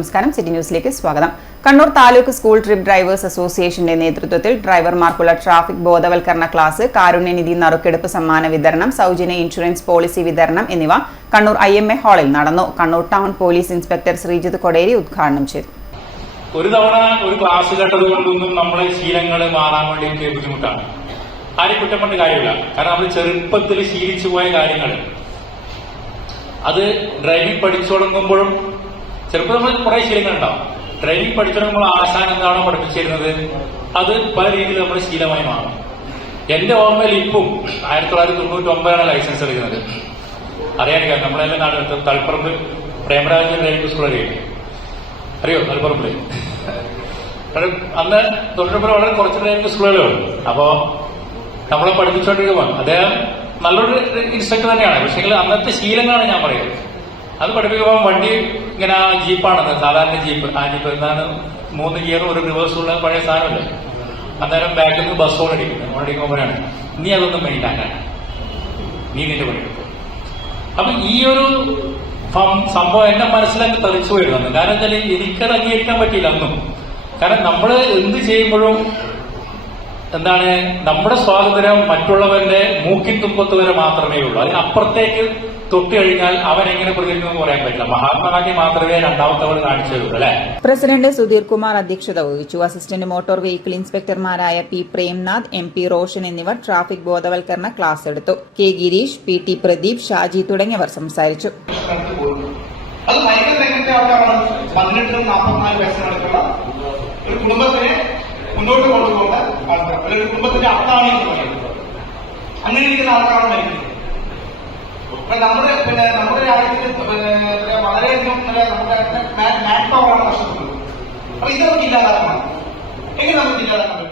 നമസ്കാരം, സിറ്റി ന്യൂസിലേക്ക് സ്വാഗതം. Kannur taluk school trip drivers അസോസിയേഷന്റെ നേതൃത്വത്തിൽ ഡ്രൈവർമാർക്കുള്ള ട്രാഫിക് ബോധവൽക്കരണ ക്ലാസ്, കാരുണ്യനിധി നറുക്കെടുപ്പ് സമ്മാന വിതരണം, സൗജന്യ ഇൻഷുറൻസ് പോളിസി വിതരണം എന്നിവ കണ്ണൂർ IMA ഹാളിൽ നടന്നു. Kannur town police inspector Sreejith Koderi ഉദ്ഘാടനം ചെയ്തു. ഒരു തവണ ഒരു ക്ലാസ് കേട്ടത് കൊണ്ടൊന്നും നമ്മളെ ശീലങ്ങൾ മാറാൻ വേണ്ടി ബുദ്ധിമുട്ടാണ്. ആരും കുറ്റപ്പെട്ട് കാര്യമില്ല. കാരണം നമ്മൾ ചെറുപ്പത്തിൽ ശീലിച്ചു പോയ കാര്യങ്ങൾ അത് ഡ്രൈവിംഗ് പഠിച്ചു തുടങ്ങുമ്പോഴും ചിലപ്പോൾ നമ്മൾ കുറെ ശീലങ്ങളുണ്ടാവും. ഡ്രൈവിംഗ് പഠിച്ചു തുടങ്ങുമ്പോൾ ആശാൻ എന്താണോ പഠിപ്പിച്ചിരുന്നത് അത് പല രീതിയിൽ നമ്മുടെ ശീലമായി മാറും. എന്റെ ഓർമ്മയിൽ ഇപ്പം 1999 ലൈസൻസ് എടുക്കുന്നത്. അറിയാൻ നമ്മളെല്ലാം നാട് തളിപ്പറമ്പ് പ്രേമരാജൻ ഡ്രൈവിംഗ് സ്കൂൾ അറിയോ? തളിപ്പറമ്പില് അന്ന് 99 വളരെ കുറച്ച് ഡ്രൈവിംഗ് സ്കൂളുകളേ ഉള്ളൂ. അപ്പോ നമ്മളെ പഠിപ്പിച്ചുകൊണ്ടിരിക്കുമ്പോൾ അദ്ദേഹം നല്ലൊരു ഇൻസ്ട്രക്ടർ തന്നെയാണ്. പക്ഷേ അന്നത്തെ ശീലങ്ങളാണ് ഞാൻ പറയുന്നത്. അത് പഠിപ്പിക്കുമ്പോൾ വണ്ടി ഇങ്ങനെ ജീപ്പാണെന്ന്, സാധാരണ ജീപ്പ്. ആ ജീപ്പ് എന്താണ് 3 ഗിയറും ഒരു റിവേഴ്സുള്ള പഴയ സാധനമല്ലേ. അന്നേരം ബാക്കിൽ നിന്ന് ബസ് ഓടിക്കുമ്പോഴാണ് നീ അതൊന്നും മെയിൻ ആക്കാൻ, നീ നിന്റെ പഠിക്കും. അപ്പൊ ഈ ഒരു സംഭവം എന്റെ മനസ്സിലങ്ങ് തെളിച്ചു പോയിരുന്നു. കാരണം വെച്ചാൽ എനിക്കത് അംഗീകരിക്കാൻ പറ്റിയില്ല അന്നും. കാരണം നമ്മൾ എന്ത് ചെയ്യുമ്പോഴും എന്താണ് നമ്മുടെ സ്വാതന്ത്ര്യം മറ്റുള്ളവന്റെ മൂക്കിൻ തുമ്പത്ത് വരെ മാത്രമേ ഉള്ളൂ. അതിനപ്പുറത്തേക്ക് തൊട്ട് കഴിഞ്ഞാൽ അവൻ എങ്ങനെ പ്രതികരിക്കുമെന്ന് പറയാൻ പറ്റില്ല. മഹാത്മാഗാന്ധി മാത്രമേ രണ്ടാമത്തെ അവൾ കാണിച്ചതുള്ളൂ അല്ലെ. പ്രസിഡന്റ് സുധീർ കുമാർ അധ്യക്ഷത വഹിച്ചു. അസിസ്റ്റന്റ് മോട്ടോർ വെഹിക്കിൾ ഇൻസ്പെക്ടർമാരായ P. പ്രേംനാഥ്, MP റോഷൻ എന്നിവർ ട്രാഫിക് ബോധവൽക്കരണ ക്ലാസ് എടുത്തു. K. ഗിരീഷ്, PT പ്രദീപ്, ഷാജി തുടങ്ങിയവർ സംസാരിച്ചു. അത് ഭയങ്കര രംഗത്തെ ആൾക്കാരാണ്. 18-44 വയസ്സിനടുത്തുള്ള ഒരു കുടുംബത്തിനെ മുന്നോട്ട് കൊണ്ടുപോകുന്ന ആൾക്കാർ, ഒരു കുടുംബത്തിന്റെ അർത്ഥാണി എന്ന് പറയുന്നത്. അങ്ങനെ ഇരിക്കുന്ന ആൾക്കാരാണ് മരിക്കുന്നത്. നമ്മുടെ രാജ്യത്ത് വളരെയധികം നമ്മുടെ മാൻ പവറാണ് നഷ്ടപ്പെടുന്നത്. അപ്പൊ ഇത് നമുക്ക് ഇല്ലാതാക്കണം. എങ്ങനെ നമുക്ക് ഇല്ലാതാക്കാൻ പറ്റും?